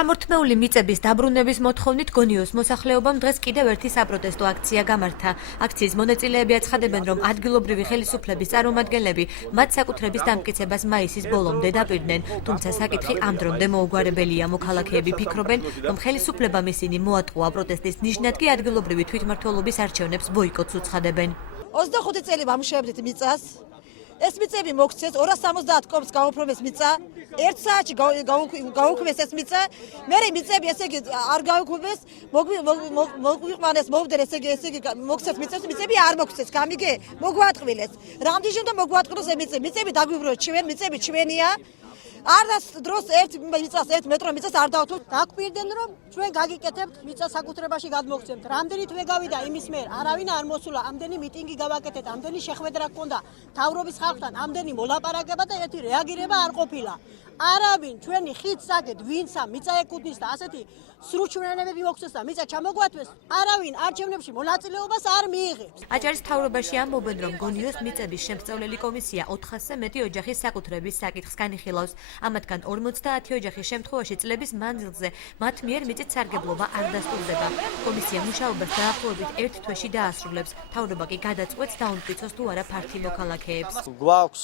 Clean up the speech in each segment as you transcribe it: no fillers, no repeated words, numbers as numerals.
ჩამორთმეული მიწების დაბრუნების მოთხოვნით გონიოს მოსახლეობამ დღეს კიდევ ერთი საპროტესტო აქცია გამართა. აქციის მონაწილეები აცხადებენ, რომ ადგილობრივი ხელისუფლების წარმომადგენლები მათ საკუთრების დამტკიცებას მაისის ბოლომდე დაპირდნენ, თუმცა საკითხი ამ დრომდე მოუგვარებელია. მოქალაქეები ფიქრობენ, რომ ხელისუფლებამ ისინი მოატყუა პროტესტის ნიშნად კი ადგილობრივი თვითმმართველობის არჩევნებს ბოიკოტს უცხადებენ. 25 წელი ვამუშავებდით მიწას. ეს მიწები მოგცეს 270 კომს გაუფრობეს მიწა. 1 საათში გაუქმეს ეს მიწა. მე მიწები ესე იგი არ გაუქმეს, მოგვიყვანეს, მოვდერ ესე იგი მოგცეს მიწები არ მოგცეს, გამიგე, მოგვატყვილეს. რამდენჯერმე მოგვატყვილეს ეს მიწები დაგვიბრუნეს ჩვენ, მიწები ჩვენია. არდას დროს ერთ მიწას, ერთ მეტრო მიწას არ დავთვალთ. დაგვირდნენ, რომ ჩვენ გაგიკეთებთ მიწა საკუთრებაში გადმოგცემთ. რამდენი თვე გავიდა იმის მიერ, არავინ არ მოსულა, ამდენი მიტინგი გავაკეთეთ, ამდენი შეხვედრა ჰქონდა თავრობის ხალხთან, ამდენი მოლაპარაკება და ერთი რეაგირება არ ყოფილა. არავინ ჩვენი ხით საკეთ, ვინცა მიწა ეკუთვნის და ასეთი სრულჩვენებები მოგცეს და მიწა ჩამოგვათვეს, არავინ არჩევნებში მონაწილეობას არ მიიღებს. აჭარის მთავრობაში ამბობენ, რომ გონიოს მიწების შემსწავლელი კომისია 400-ზე მეტი ოჯახის საკუთრების საკითხს განიხილავს. ამათგან 50 ოჯახის შემთხვევაში წლების მანძილზე მათ მიერ მიწის სარგებლობა არ დასტურდება. კომისია მუშაობას დაახლოებით 1 თვეში დაასრულებს. მთავრობა კი გადაწყვეტს დაუმტკიცოს თუ არა ფართი მოქალაქეებს. გვაქვს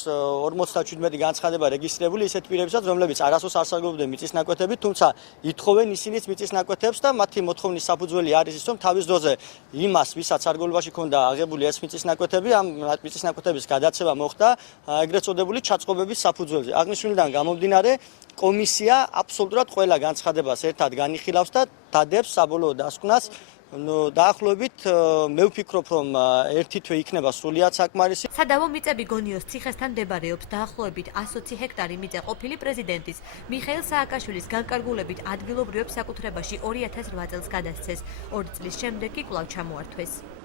57 განცხადება რეგისტრირებული ისეთ პირებსაც, რომლებიც არასდროს არ სარგებლობდნენ მიწის ნაკვეთებით, თუმცა ითხოვენ ისინიც მიწის ნაკვეთებს და მათი მოთხოვნის საფუძველი არის ის, რომ თავის დროზე იმას, ვისაც სარგებლობაში ჰქონდა აღებული ეს მიწის ნაკვეთები, ამ მიწის ნაკვეთების გადაცემა მოხდა ეგრეთ წოდებული ჩაწყობების საფუძველზე. აღნიშნულიდან გამომდინარე, კომისია აბსოლუტურად ყველა განცხადებას ერთად განიხილავს და დადებს საბოლოო დასკვნას. დაახლოებით მე ვფიქრობ, რომ ერთი თვე იქნება სრულიად საკმარისი. სადავო მიწები გონიოს ციხესთან მდებარეობს. დაახლოებით 120 ჰექტარი მიწა ყოფილი პრეზიდენტის მიხეილ სააკაშვილის განკარგულებით ადგილობრივებს საკუთრებაში 2008 წელს გადასცეს. 2 წლის შემდეგ კი კვლავ ჩამოართვეს.